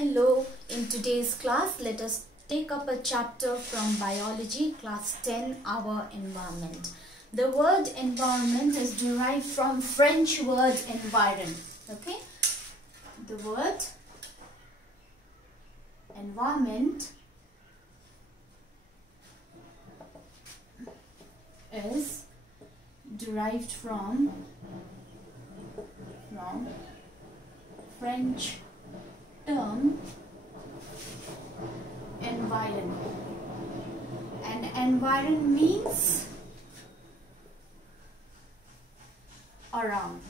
Hello, in today's class, let us take up a chapter from biology, class 10, our environment. The word environment is derived from French word environ. Okay, the word environment is derived from French term environ, and environ means around.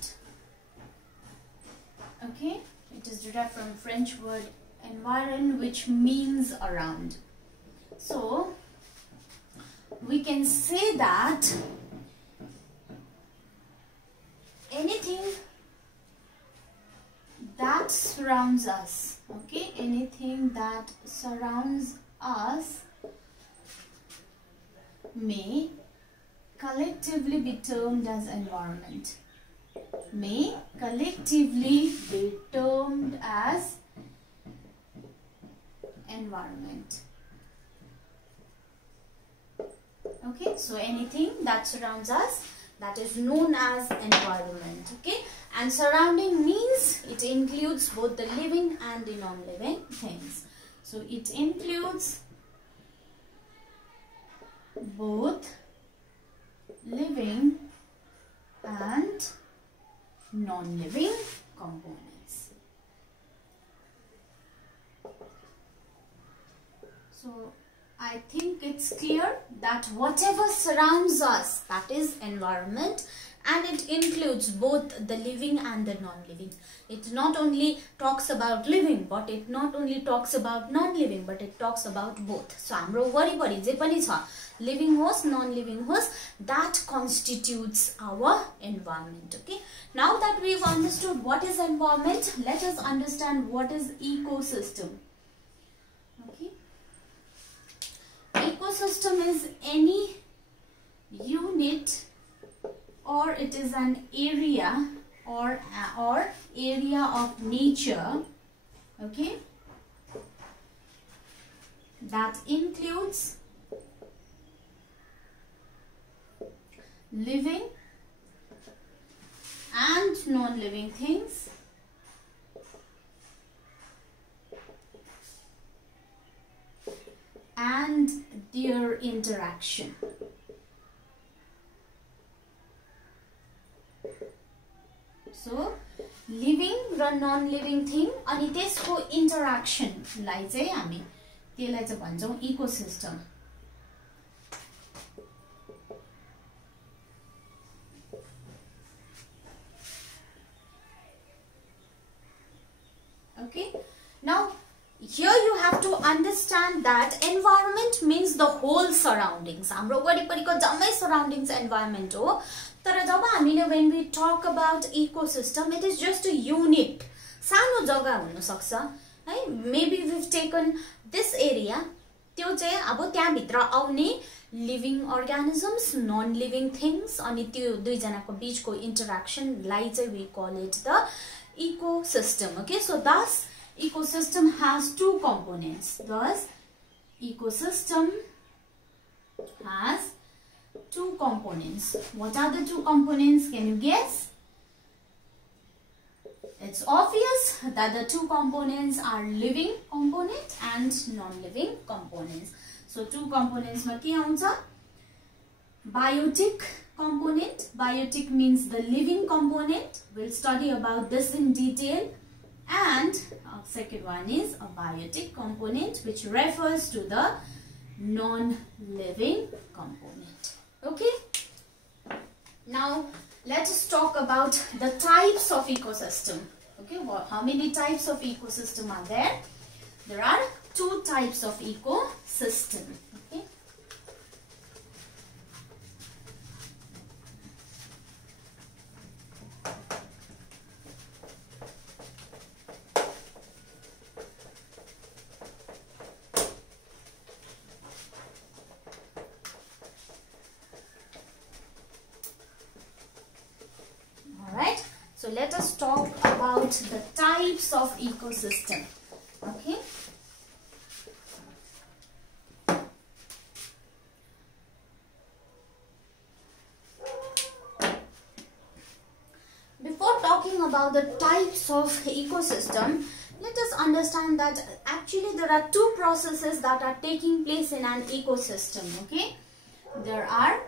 Okay, it is derived from French word environ, which means around. So we can say that anything that surrounds us, okay, anything that surrounds us may collectively be termed as environment. May collectively be termed as environment. Okay, so anything that surrounds us, that is known as environment. Okay, and surrounding means it includes both the living and the non-living things. So it includes both living and non-living components. So I think it's clear that whatever surrounds us, that is environment, and it includes both the living and the non-living. It not only talks about living, but it not only talks about non-living, but it talks about both. So हाम्रो वरिपरि जे पनि छ, living होस्, non-living होस्, that constitutes our environment. Okay. Now that we've understood what is environment, let us understand what is ecosystem. Okay. Ecosystem is any unit, or it is an area or area of nature, okay, that includes living and non-living things, and their interaction. So living raw non-living thing अनि त्यसको interaction लाई चाहिँ हामी त्यसलाई चाहिँ भन्छौं ecosystem. Okay, now here you have to understand that environment means the whole surroundings. हाम्रो वरिपरिको जम्मै surroundings environment हो. तर जब हामीले when we talk about ecosystem, it is just a unit. सानो जग्गा हुन सक्छ है. Maybe we've taken this area. त्यो चाहिँ अब त्यहाँ भित्र आउने living organisms, non-living things, अनि त्यो दुई जनाको बीचको interaction लाई चाहिँ we call it the ecosystem. Okay, so thus ecosystem has two components. Thus ecosystem has two components. What are the two components? Can you guess? It's obvious that the two components are living component and non-living components. So two components ma ke auncha? Biotic component. Biotic means the living component. We'll study about this in detail. And second one is a biotic component, which refers to the non-living component. Okay. Now let us talk about the types of ecosystem. Okay, how many types of ecosystem are there? There are two types of ecosystem. Okay. So let us talk about the types of ecosystem. Okay. Before talking about the types of ecosystem, let us understand that actually there are two processes that are taking place in an ecosystem. Okay, there are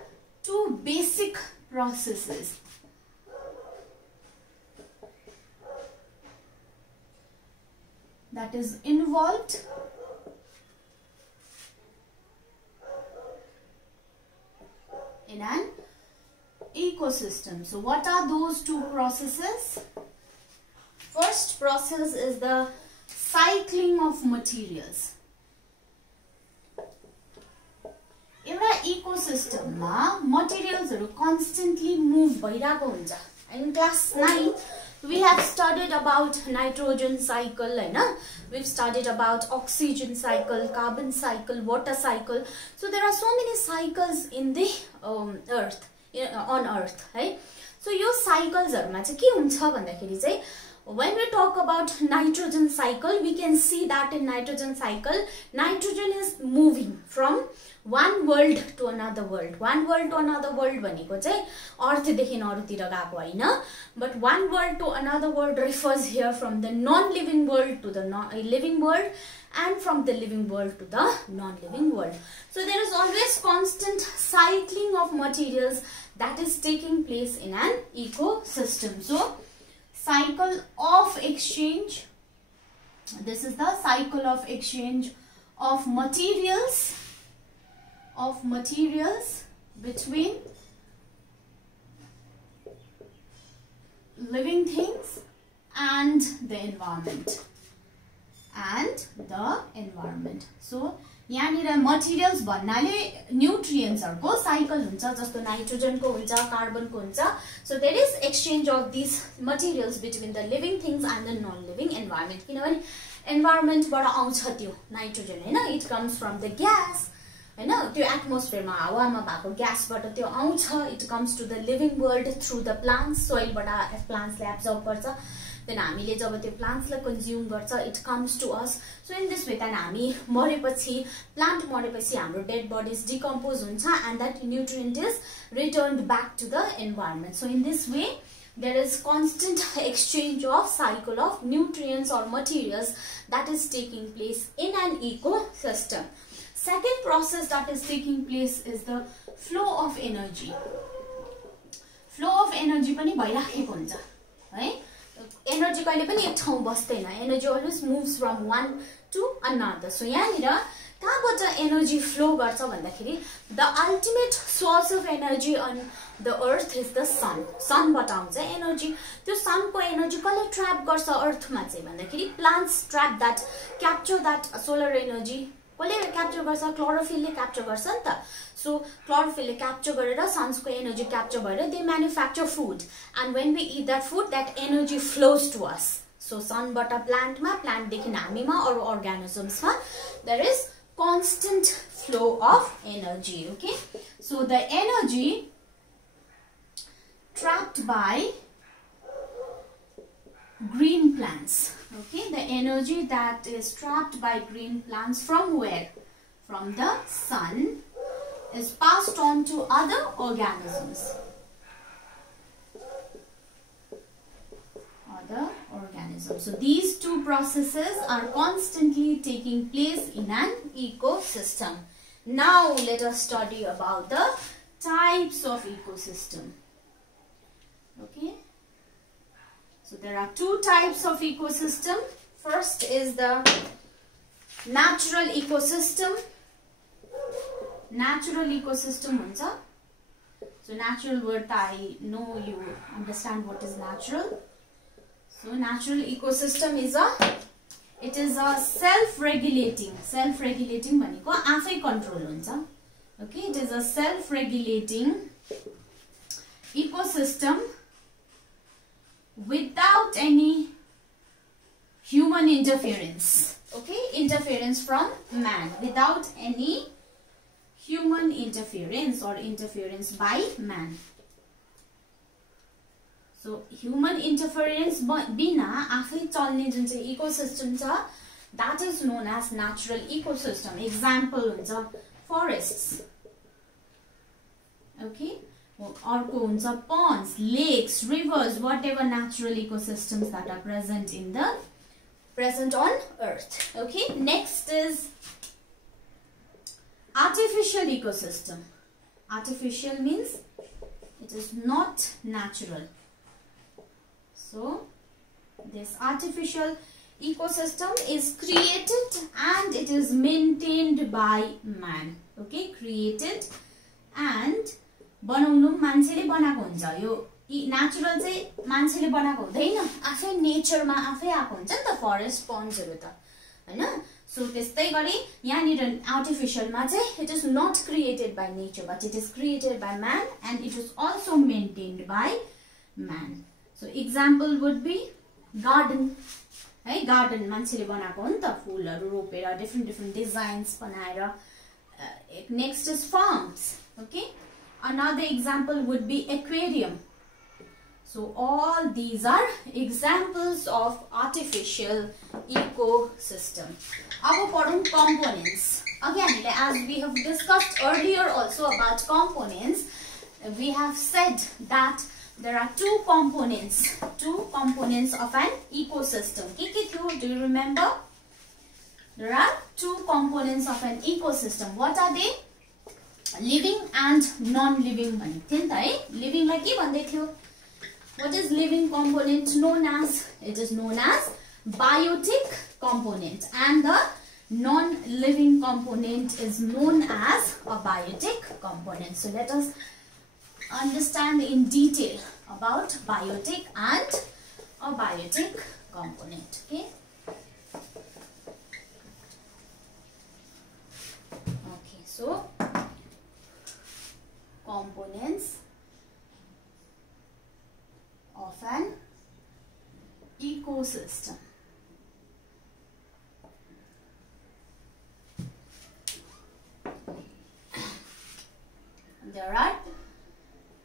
two basic processes. That is involved in an ecosystem. So what are those two processes? First process is the cycling of materials. एउटा इकोसिस्टममा मटेरियल्सहरु constantly move भइराको हुन्छ. In class 9 we have studied about nitrogen cycle, we've studied about oxygen cycle, carbon cycle, water cycle. So there are so many cycles in the earth, on earth, right? So यो cyclesहरुमा चाहिँ के हुन्छ भन्दाखेरि चाहिँ when we talk about nitrogen cycle, we can see that in nitrogen cycle, nitrogen is moving from one world to another world. One world to another world भनेको चाहिँ अर्थदेखि अरूतिर गएको हैन, but one world to another world refers here from the non-living world to the living world and from the living world to the non-living world. So there is always constant cycling of materials that is taking place in an ecosystem. So cycle of exchange, this is the cycle of exchange of materials between living things and the environment. So यहाँनिर materials भन्नाले न्यूट्रिएन्ट्सहरुको cycle हुन्छ, जस्तो नाइट्रोजनको हुन्छ, कार्बनको हुन्छ. So there is exchange of these materials between the living things and the non-living environment. किनभने environment बाट आउँछ त्यो नाइट्रोजन हैन, it comes from the gas हैन, त्यो एटमोस्फियरमा हावामा भएको ग्यासबाट त्यो आउँछ. It comes to the living world through the plants, soil बाट प्लान्ट्सले एब्जर्ब गर्छ. Then हामीले जब त्यो प्लान्ट्सलाई कन्ज्युम गर्छ, it comes to us. So in this way then हामी मरेपछि, प्लान्ट मरेपछि हाम्रो डेड बडीज डिकम्पोज हुन्छ and that nutrient is returned back to the environment. So in this way there is constant exchange of cycle of nutrients or materials that is taking place in an ecosystem. Second process that is taking place is the flow of energy. Flow of energy पनि भइराखेको हुन्छ है. Energy कहिले पनि एक ठाउँ बस्दैन. Energy always moves from one to another. So यहाँनिर कहाँबाट energy flow गर्छ भन्दाखेरि the ultimate source of energy on the earth is the sun. Sun बाट आउँछ energy. त्यो sun को energy कसले trap गर्छ earth मा चाहिँ भन्दाखेरि plants trap that, capture that solar energy. कसले क्याप्चर गर्छ? क्लोरोफिलले क्याप्चर गर्छ नि त. सो क्लोरोफिलले क्याप्चर गरेर सन्सको एनर्जी क्याप्चर भएर they manufacture food, and when we eat that food that energy flows to us. So सनबाट प्लान्टमा, प्लान्टदेखि हामीमा, अरु अर्गानिजम्समा there is constant flow of energy. Okay, so the energy trapped by green plants. Okay, the energy that is trapped by green plants from where? From the sun is passed on to other organisms. So these two processes are constantly taking place in an ecosystem. Now let us study about the types of ecosystem. Okay. So there are two types of ecosystem. First is the natural ecosystem. Natural ecosystem huncha. So natural word, I know you understand what is natural. So natural ecosystem is a self-regulating. Self-regulating bhaneko afai control huncha. Okay, it is a self-regulating ecosystem without any human interference. Okay, interference from man, without any human interference or interference by man. So human interference bina afai chalne jun चाहिँ ecosystem cha, that is known as natural ecosystem. Example हुन्छ forests. Okay, अर्को हुन्छ ponds, lakes, rivers, whatever natural ecosystems that are present on earth. Okay, next is artificial ecosystem. Artificial means it is not natural. So this artificial ecosystem is created and it is maintained by man. Okay, created and बनाउनु मान्छेले बनाएको हुन्छ. यो natural चाहिँ मान्छेले बनाएको हुँदैन, आफै नेचरमा आफै आएको हुन्छ नि त फरेस्ट पन्ड्सहरु त, हैन? सो त्यस्तै गरी यहाँनिर आर्टिफिशियलमा चाहिँ it is not created by nature but it is created by man and it is also maintained by man. So example would be garden. है, गार्डन मान्छेले बनाएको हो नि त, फुलहरु रोपेर different designs बनाएर. Next is farms. Okay, another example would be aquarium. So all these are examples of artificial ecosystem. Now we components. Again, as we have discussed earlier also about components, we have said that there are two components of an ecosystem. Do you remember? There are two components of an ecosystem. What are they? Living and non-living. Living like what is living component known as? It is known as biotic component, and the non-living component is known as abiotic component. So let us understand in detail about biotic and abiotic component. Okay. Okay. So components of an ecosystem. There are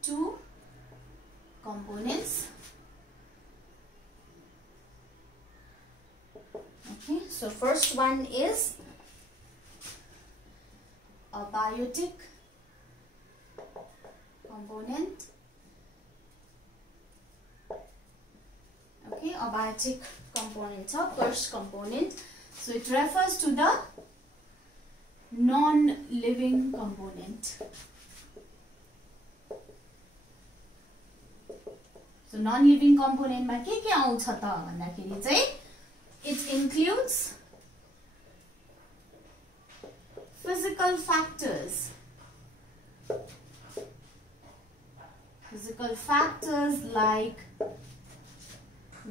two components. Okay, so first one is a biotic component. Okay, a biotic component, so first component. So it refers to the non-living component. So non-living component ma ke आउँछ त भन्दाखेरि चाहिँ it includes physical factors. Physical factors like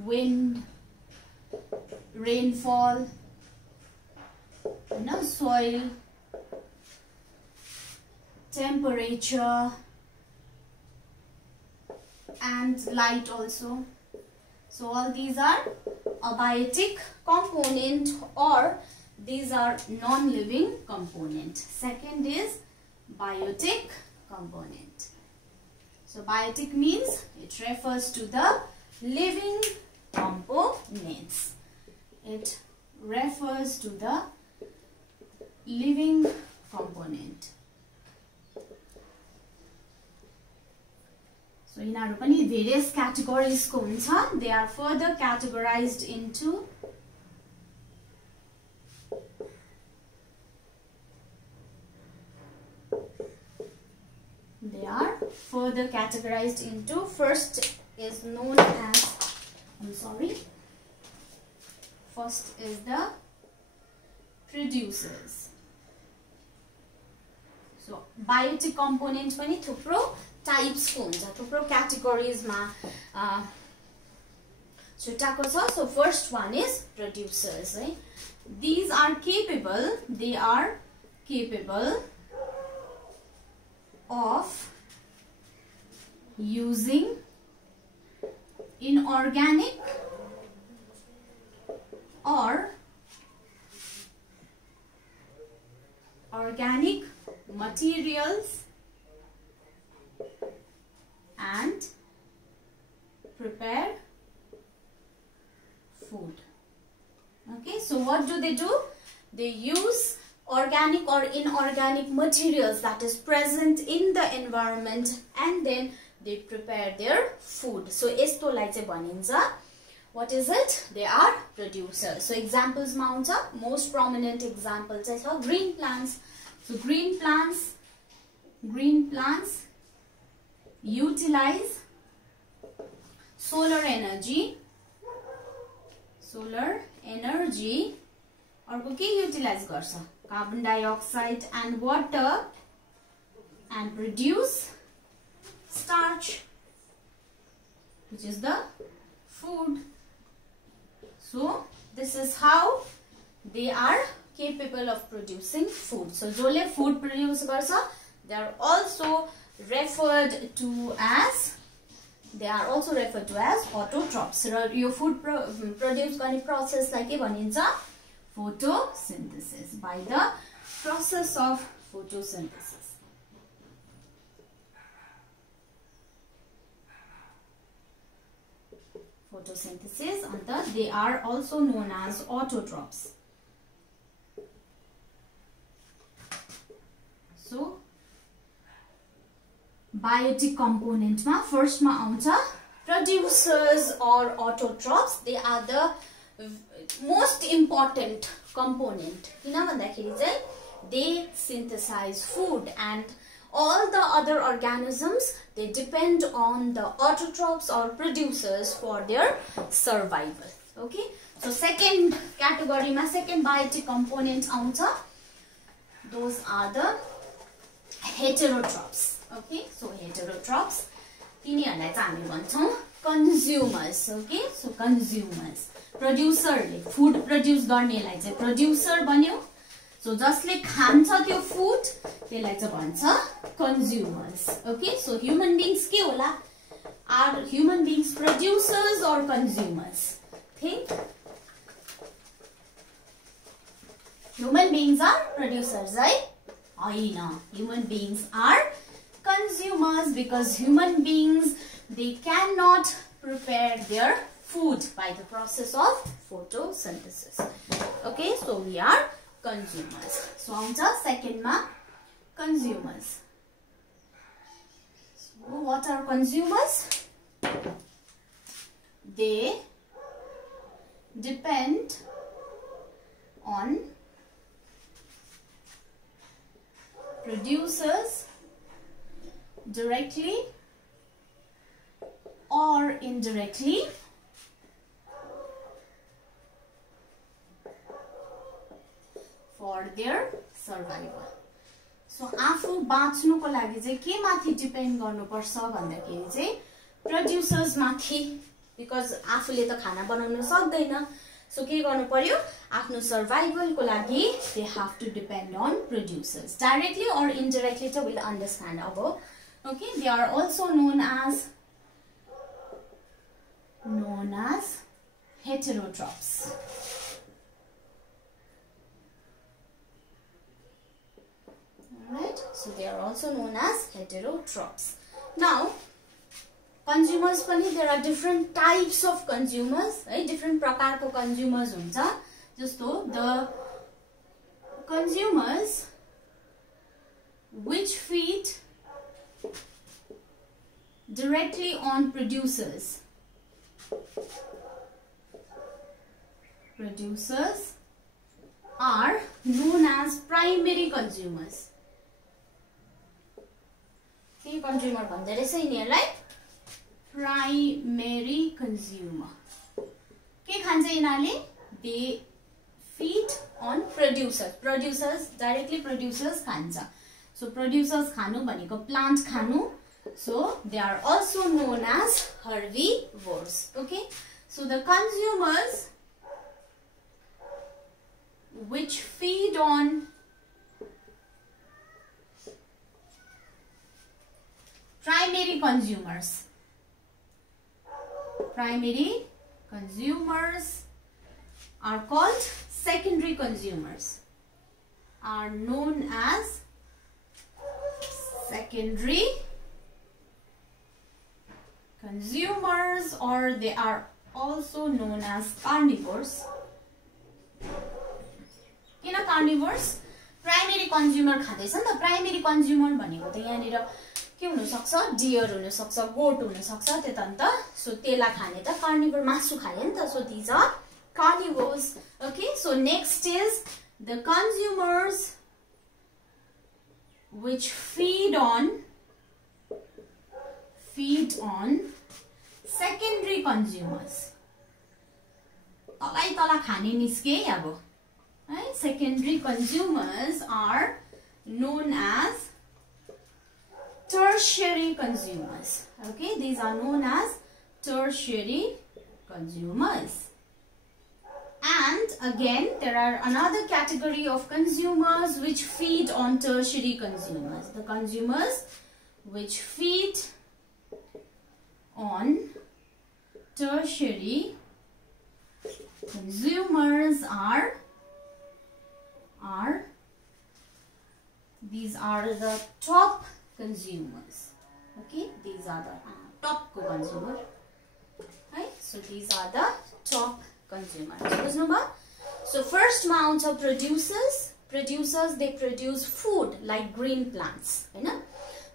wind, rainfall, soil, temperature, and light also. So all these are abiotic component, or these are non-living component. Second is biotic component. So biotic means it refers to the living components. It refers to the living component. So यिनीहरु पनि various categories को हुन्छ. They are further categorized into first is known as first is the producers. So biotic component पनि थुप्रो types को हुन्छ, थुप्रो categories मा छुट्याएको छ. So first one is producers. These are capable, they are capable of using inorganic or organic materials and prepare food. Okay, so what do? They use organic or inorganic materials that is present in the environment and then they prepare their food. So यस्तोलाई चाहिँ भनिन्छ, what is it? They are producers. So examples मा आउँछ, most prominent example चाहिँ छ green plants. So green plants utilize solar energy अर्को के utilise गर्छ, carbon dioxide and water and produce starch, which is the food. So this is how they are capable of producing food. So jole food produce garcha, they are also referred to as autotrophs. र यो food produce गर्ने process लाई के भनिन्छ, photosynthesis, by the process of photosynthesis. And they are also known as autotrophs. So biotic component ma first ma आउँछ producers or autotrophs. They are the most important component. किन भन्दाखेरि चाहिँ they synthesize food and all the other organisms, they depend on the autotrophs or producers for their survival. Okay, so second category ma second biotic components आउँछ, those are the heterotrophs. Okay, so heterotrophs तिनीहरुलाई चाहिँ हामी भन्छौं consumers. Okay, so consumers, producer ले food produce गर्नेलाई चाहिँ producer बन्यो. So जसले खान्छ त्यो food त्यसलाई चाहिँ भन्छ consumers. Okay, so human beings के होला? Are human beings producers or consumers? Think. Human beings are producers, right? Hahn, human beings are consumers because human beings, they cannot prepare their food by the process of photosynthesis. Okay, so we are consumers. So आउँछ second ma consumers. So what are consumers? They depend on producers directly or indirectly for their survival. So आफू बाँच्नुको लागि चाहिँ के माथि depend गर्नुपर्छ भन्दाखेरि चाहिँ producers माथि, because आफूले त खाना बनाउन सक्दैन. So के गर्नु पर्यो, आफ्नो survival को लागि they have to depend on producers directly or indirectly. So we'll understand above. Okay, they are also known as heterotrophs. Alright, so they are also known as heterotrophs. Now consumers पनि, there are different types of consumers, right? Different प्रकारको consumers हुन्छ. जस्तो the consumers which feed directly on producers. Producers are known as primary consumers. के consumer भन्दे रहेछ यिनीहरुलाई? Primary consumer. के खान्छ यिनीहरुले? They feed on producers. Producers, directly producers खान्छ. So producers खानु भनेको plant खानु. So they are also known as herbivores. Okay, so the consumers which feed on primary consumers are called secondary consumers, are known as secondary consumers, or they are also known as carnivores. किन कार्निभोर्स? Primary consumer खाँदैछ नि त। Primary consumer भनेको त यहाँनिर के हुन सक्छ? Dear हुन सक्छ, गोट हुन सक्छ, त्यो त अन्त। सो त्यसलाई खाने त कार्निभोर, मासु खायो नि त। So these are carnivores. Okay, so next is the consumers which feed on secondary consumers. तल खाने निस्के अब है। secondary consumers are known as tertiary consumers. Okay, these are known as tertiary consumers. And again, there are another category of consumers which feed on tertiary consumers. The consumers which feed on tertiary consumers are these are the top consumers. Okay, these are the top consumer. Right? So these are the top consumers. So first amount of producers they produce food like green plants, you know.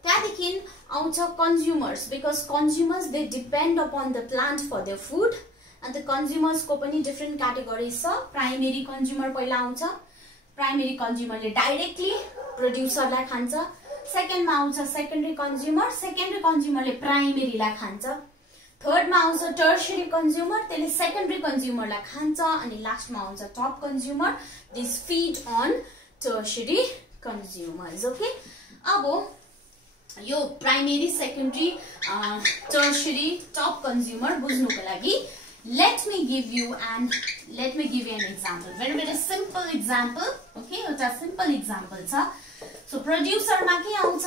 Then out of consumers, because consumers they depend upon the plant for their food, and the consumers ko pani different categories cha. Primary consumer पहिला आउँछ. Primary consumer ले directly producer लाई खान्छ. Second मा आउँछ secondary consumer ले primary लाई खान्छ. Third मा आउँछ tertiary consumer, त्यसले secondary consumer लाई खान्छ. अनि last मा आउँछ top consumer. These feed on tertiary consumers. Okay, अब यो primary, secondary, tertiary, top consumer बुझ्नुको लागि let me give you an example. Very simple example. Okay, एउटा simple example छ. So producer मा के आउँछ?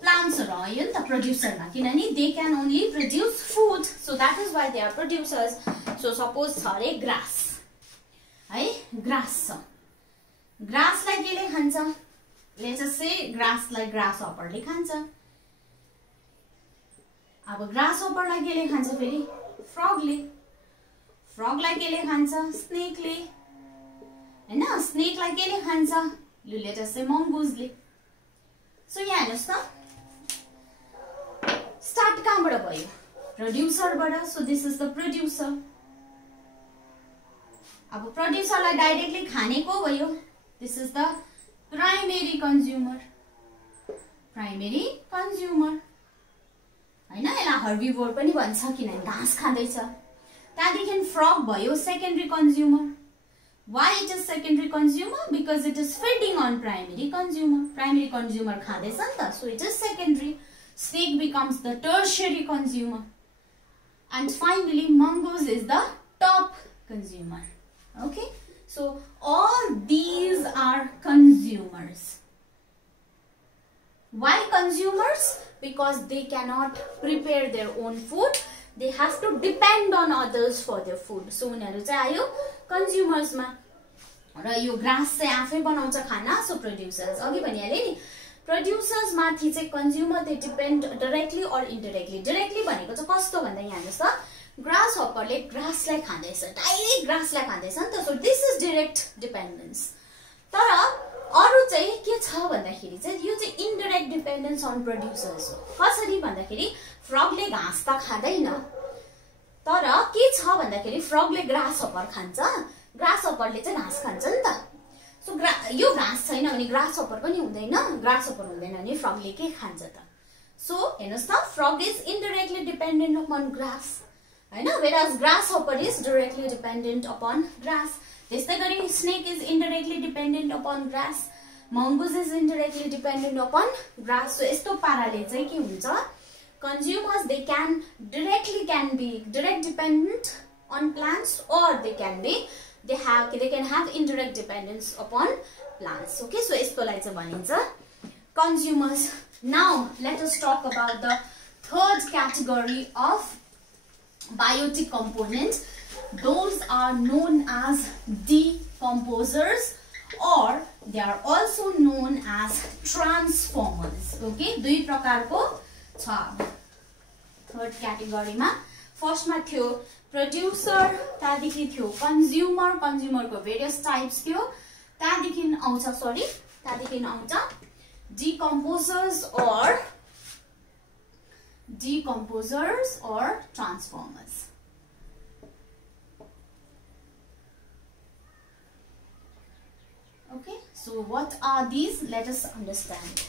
Plants are आयो नि त producer मा, किनभने they can only produce food, so that is why they are producers. So suppose छ अरे grass है, grass छ. grass लाई केले खान्छ? Let's just say grass lie grasshopper ले खान्छ. अब grasshopper लाई केले खान्छ फेरि? frog ले. frog लाई केले खान्छ? snake ले. हैन, snake लाई केले खान्छ? Let us say mongoose ले. So यहाँ हेर्नुस् त, start कहाँबाट भयो? producer बाट. So this is the producer. अब producer लाई directly खाने को भयो? This is the primary consumer. Primary consumer. हैन, यसलाई herbivore पनि भन्छ किनभने घाँस खाँदैछ. त्यहाँदेखि frog भयो secondary consumer. Why it is secondary consumer? Because it is feeding on primary consumer. Primary consumer खाँदैछ नि त, so it is secondary. Snake becomes the tertiary consumer. And finally, mongoose is the top consumer. Okay, so all these are consumers. Why consumers? Because they cannot prepare their own food. They have to depend on others for their food. So उनीहरु चाहिँ आयो consumers मा. र यो grass चाहिँ आफै बनाउँछ खाना, so producers. अघि भनिहाले नि, producers माथि चाहिँ consumer they depend directly or indirectly. Directly भनेको चाहिँ कस्तो भन्दा यहाँ हेर्नुस् त, grasshopper ले grass लाई खाँदैछ, डाइरेक्ट grass लाई खाँदैछ नि त. So this is direct dependence. तर अरु चाहिँ के छ भन्दाखेरि चाहिँ यो चाहिँ indirect dependence on producers हो. कसरी भन्दाखेरि frog ले घाँस त खादैन, तर के छ भन्दाखेरि frog ले grasshopper खान्छ, grasshopper ले चाहिँ घाँस खान्छ नि त. So यो घाँस छैन भने grasshopper पनि हुँदैन, grasshopper हुँदैन भने frog ले के खान्छ त? So हेर्नुस् त, frog is indirectly dependent upon grass, Hahn, whereas grasshopper is directly dependent upon grass. त्यस्तै गरी snake is indirectly dependent upon grass, mongoose is indirectly dependent upon grass. So यस्तो पाराले चाहिँ के हुन्छ, consumers they can be direct dependent on plants, or they can have indirect dependence upon plants. Okay, so यसकोलाई चाहिँ भनिन्छ consumers. Now let us talk about the third category of biotic component. Those are known as decomposers, or they are also known as transformers. Okay, दुई प्रकारको छ. Third category मा फर्स्टमा थियो producer, त्यहाँदेखि थियो कन्ज्युमर, कन्ज्युमरको भेरियस टाइप्स थियो, त्यहाँदेखि आउँछ decomposers or transformers. Okay, so what are these? Let us understand.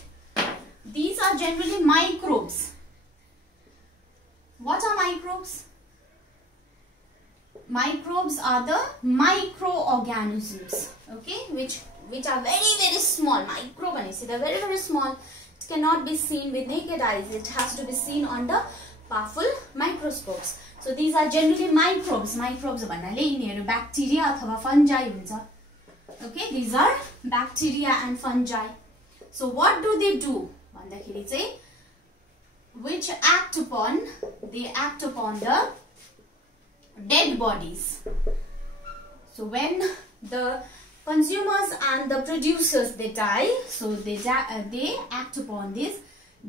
These are generally microbes. What are microbes? Microbes are the microorganisms, okay, which are very, very small. Micro, they're very, very small. It cannot be seen with naked eyes. It has to be seen under powerful microscopes. So these are generally microbes. Microbes भन्नाले यिनीहरु bacteria अथवा fungi हुन्छ. Okay, these are bacteria and fungi. So what do they do? भन्दाखेरि चाहिँ which they act upon the dead bodies. So when the consumers and the producers they die, so they act upon these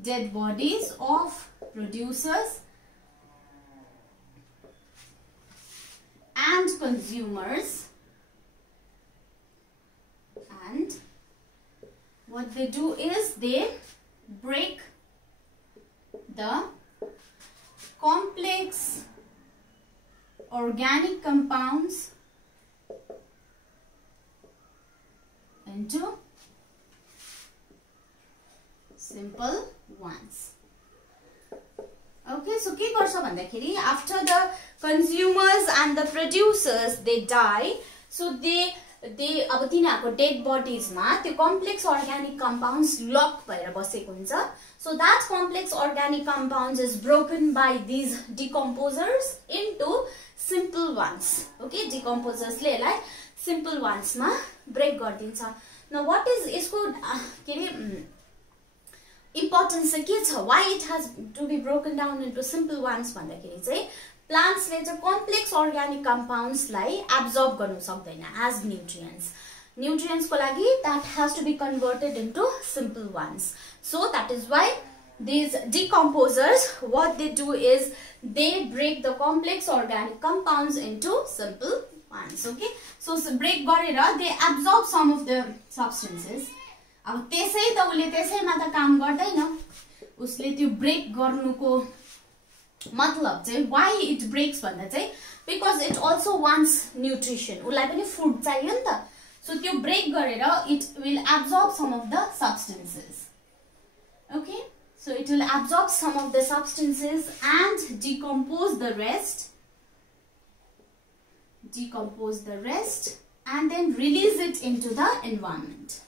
dead bodies of producers and consumers, and what they do is they break the complex organic compounds into simple ones. Okay, so के गर्छ भन्दाखेरि after the consumers and the producers they die, so they अब तिनीहरुको dead bodies मा त्यो complex organic compounds lock भएर बसेको हुन्छ. So that complex organic compounds is broken by these decomposers into simple ones. Okay, decomposers ले यसलाई simple ones मा break गरिदिन्छ. Now what is यसको के रे importance के छ, why it has to be broken down into simple ones भन्दाखेरि चाहिँ plants ले चाहिँ complex organic compounds लाई absorb गर्नु सक्दैन as nutrients को लागि that has to be converted into simple ones. So that is why these decomposers, what they do is they break the complex organic compounds into simple ones. Okay, so break गरेर they absorb some of the substances. अब त्यसै त उले त्यसैमा त काम गर्दैन, उसले त्यो ब्रेक गर्नुको मतलब चाहिँ why it breaks भन्दा चाहिँ because it also wants nutrition. उलाई पनि फुड चाहियो नि त. So त्यो ब्रेक गरेर it will absorb some of the substances. Okay, so it will absorb some of the substances and decompose the rest and then release it into the environment.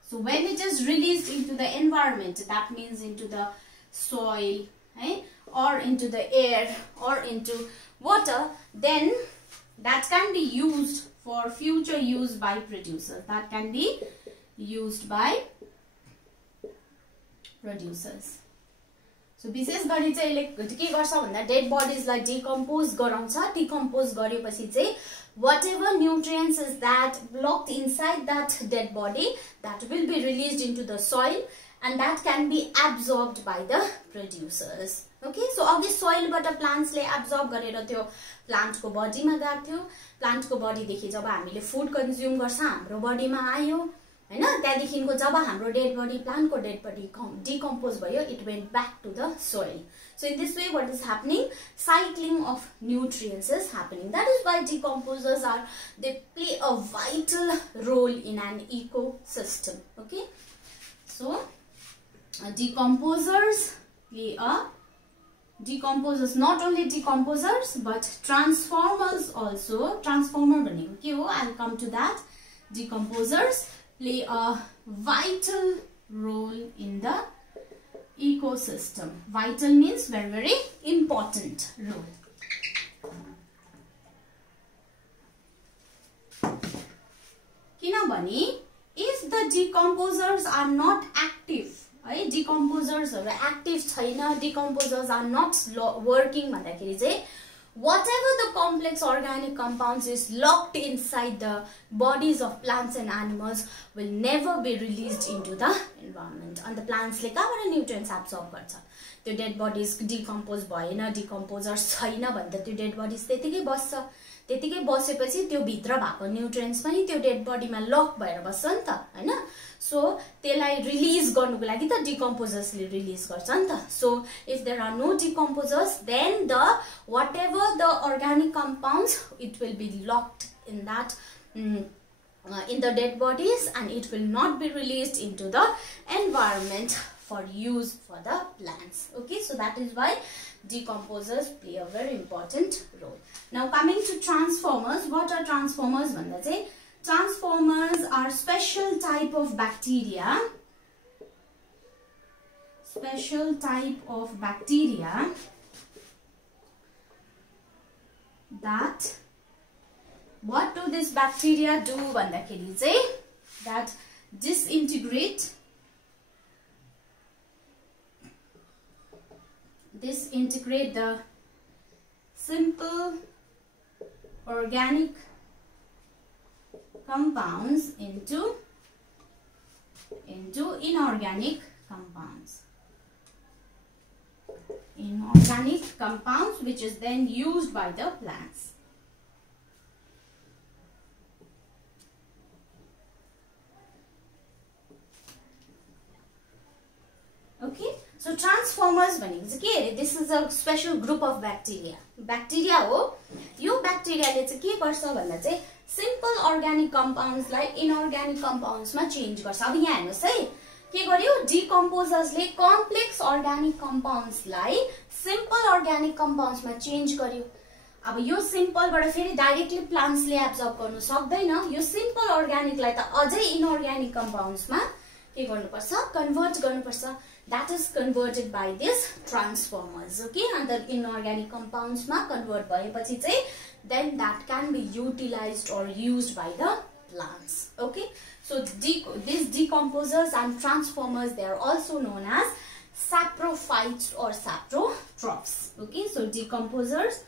So when it is released into the environment, that means into the soil, or into the air or into water, then that can be used for future use by producers. So विशेष गरी चाहिँ यसले के गर्छ भन्दा dead बडीजलाई decompose गराउँछ. Decompose गरेपछि चाहिँ whatever nutrients is that blocked inside that dead body, that will be released into the soil and that can be absorbed by the producers. Okay, so अघि soil बाट plants ले absorb गरेर त्यो plant को body मा गयो. Plant को body देखि जब हामीले food consume गर्छ हाम्रो body मा आयो हैन, त्यहाँदेखिको जब हाम्रो dead body, plant को dead body decompose भयो, it went back to the soil. So in this way what is happening, cycling of nutrients is happening. That is why decomposers they play a vital role in an ecosystem. Okay, so decomposers not only decomposers but transformers also. Transformer भनेको के हो, I'll come to that. Decomposers play a vital role in the ecosystem. Vital means very, very important role. किनभने if the decomposers are not active, decomposers are active छैन, decomposers are not working भन्दाखेरि चाहिँ whatever the complex organic compounds is locked inside the bodies of plants and animals will never be released into the environment. And the plants le kaबाट nutrients absorb गर्छ. त्यो dead bodies decompose भएन, decomposers छैन भन्दा त्यो dead bodies त्यतिकै बस्छ. त्यतिकै बसेपछि त्यो भित्र भएको न्युट्रिएन्ट्स पनि त्यो डेड बडीमा लक भएर बस्छ नि त, हैन? सो त्यसलाई रिलीज गर्नुको लागि त डिकम्पोजर्सले रिलीज गर्छ नि त. So if there are no decomposers then the whatever the organic compounds, it will be locked in that in the dead bodies, and it will not be released into the environment for use for the plants. Okay, so that is why decomposers play a very important role. Now coming to transformers, what are transformers? Transformers are special type of bacteria, that what do this bacteria do भन्दाखेरि चाहिँ that disintegrate the simple organic compounds into inorganic compounds. Inorganic compounds which is then used by the plants. Okay, so transformers भनेको चाहिँ के अरे? This is a special group of bacteria. Bacteria हो. यो bacteria ले चाहिँ के गर्छ भन्दा चाहिँ simple organic compounds लाई inorganic compounds मा change गर्छ. अब यहाँ हेर्नुस् है, के गर्यो? Decomposers ले complex organic compounds लाई simple organic compounds मा change गर्यो. अब यो simple बाट फेरि directly plants ले absorb गर्नु सक्दैन. यो simple organic लाई त अझै inorganic compounds मा के गर्नुपर्छ? Convert गर्नुपर्छ. That is converted by these transformers. Okay, and the inorganic compounds ma convert bhayepachi चाहिँ then that can be utilized or used by the plants. Okay, so these decomposers and transformers, they are also known as saprophytes or saprotrophs. Okay, so decomposers,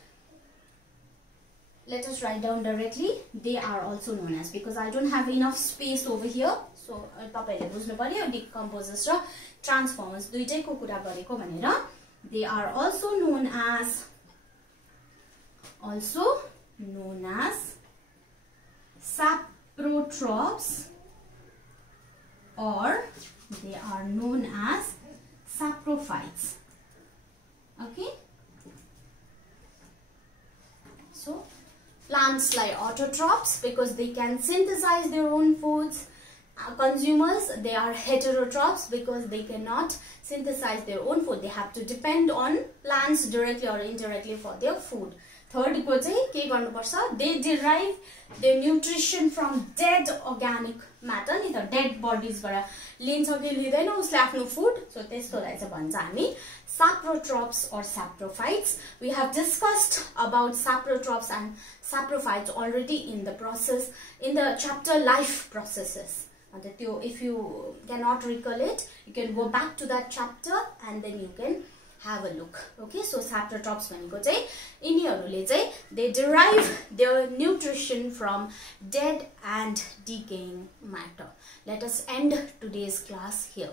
let us write down directly. They are also known as, because I don't have enough space over here. So तपाईहरुले बुझ्नु पर्यो decomposers र transformers दुईटैको कुरा गरेको भनेर. They are also known as saprotrophs, or they are known as saprophytes. Okay, so plants like autotrophs because they can synthesize their own foods. Consumers, they are heterotrophs because they cannot synthesize their own food. They have to depend on plants directly or indirectly for their food. Third को चाहिँ के गर्नुपर्छ? They derive their nutrition from dead organic matter. नि त dead bodies बाट लिन्छ कि लिँदैन उसले आफ्नो food. So त्यसकोलाई चाहिँ भन्छ हामी saprotrophs or saprophytes. We have discussed about saprotrophs and saprophytes already in the process, in the chapter life processes. And if you cannot recall it, you can go back to that chapter and then you can have a look. Okay, so saprotrophs भनेको चाहिँ यिनीहरुले चाहिँ they derive their nutrition from dead and decaying matter. Let us end today's class here.